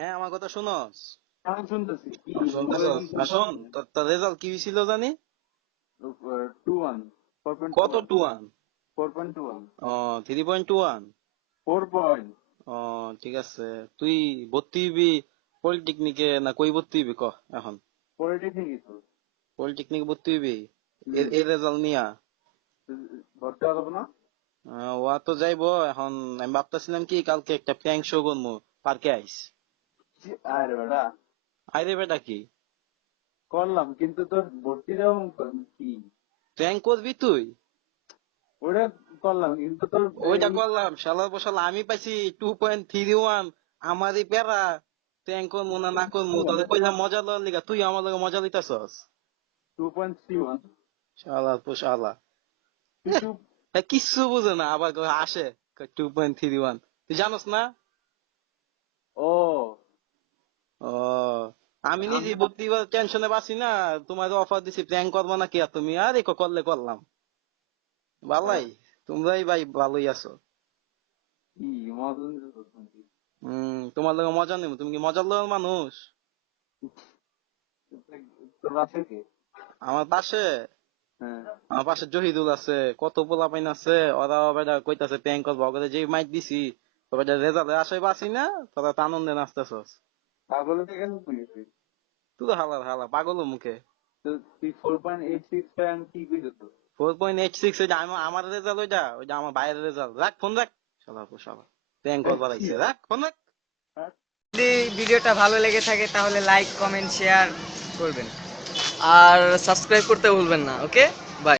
হ্যাঁ আমার কথা শুনস শুনতেছি। তোর তোর রেজাল্ট কি ছিল জানি? টু ওয়ান কত two one four point two one ও three point two one four point oh ঠিক আছে। তুই ভর্তি হবি পলিটেকনিকে না কই ভর্তি হবি? ক এখন। পলিটেকনিক পলিটেকনিক ভর্তি হবি? এর রেজাল্ট নিয়া? ভর্তি হব না? ওয়া তো যাইবো। এখন আমি ভাবতেছিলাম কি কালকে একটা প্র্যাঙ্ক শো করব পার্কে আইস। আরে বেটা আইরে বেটা কি? করলাম কিন্তু তোর ভর্তি কি? প্র্যাঙ্ক করবি তুই? ওটা করলাম কিন্তু তোর ওইটা করলাম শালা বসালা আমি পাইছি টু পয়েন্ট থ্রি ওয়ান আমারই প্যারা। প্র্যাঙ্ক করব না না করব তাহলে কইলাম মজা লওয়ার লিগা তুই আমার লগে মজা লিতাছস টু পয়েন্ট থ্রি ওয়ান শালা তো শালা। তা কিচ্ছু বুঝে না আবার আসে টু পয়েন্ট থ্রি ওয়ান তুই জানোস না? ও ও আমি নিজে ভর্তি টেনশনে বাসি না তোমার অফার দিছি প্র্যাঙ্ক করব না কি আর তুমি? আরে ক- করলে করলাম। ভালাই তোমরাই ভাই ভালোই আছো। নাকি? হম তোমার লগে মজা নেব। তুমি কি মজার লগার মানুষ? আমার পাশে? হ্যাঁ। আমার পাশে জহিদুল আছে কত পোলা পাইন আছে ওরা বেটা কইতাছে করব ওকে যে মাইক দিছি তো বেটা রেজাল্টের আশায় বাসি না তোরা তো আনন্দে নাচতেছস। পাগল তুই তুই তুই তো হালা হালা পাগল মুখে। তুই four point eight six point কি কইছিস ফোর পয়েন্ট এইট সিক্স ওইটা আমার আমার রেজাল্ট ওইটা ওইটা আমার ভাইয়ের রেজাল্ট রাখ ফোন রাখ। শালা পো শালা। প্র্যাঙ্ক করবার আইছে রাখ ফোন রাখ। যদি ভিডিওটা ভালো লেগে থাকে তাহলে লাইক কমেন্ট শেয়ার করবেন। আর সাবস্ক্রাইব করতে ভুলবেন না ওকে বাই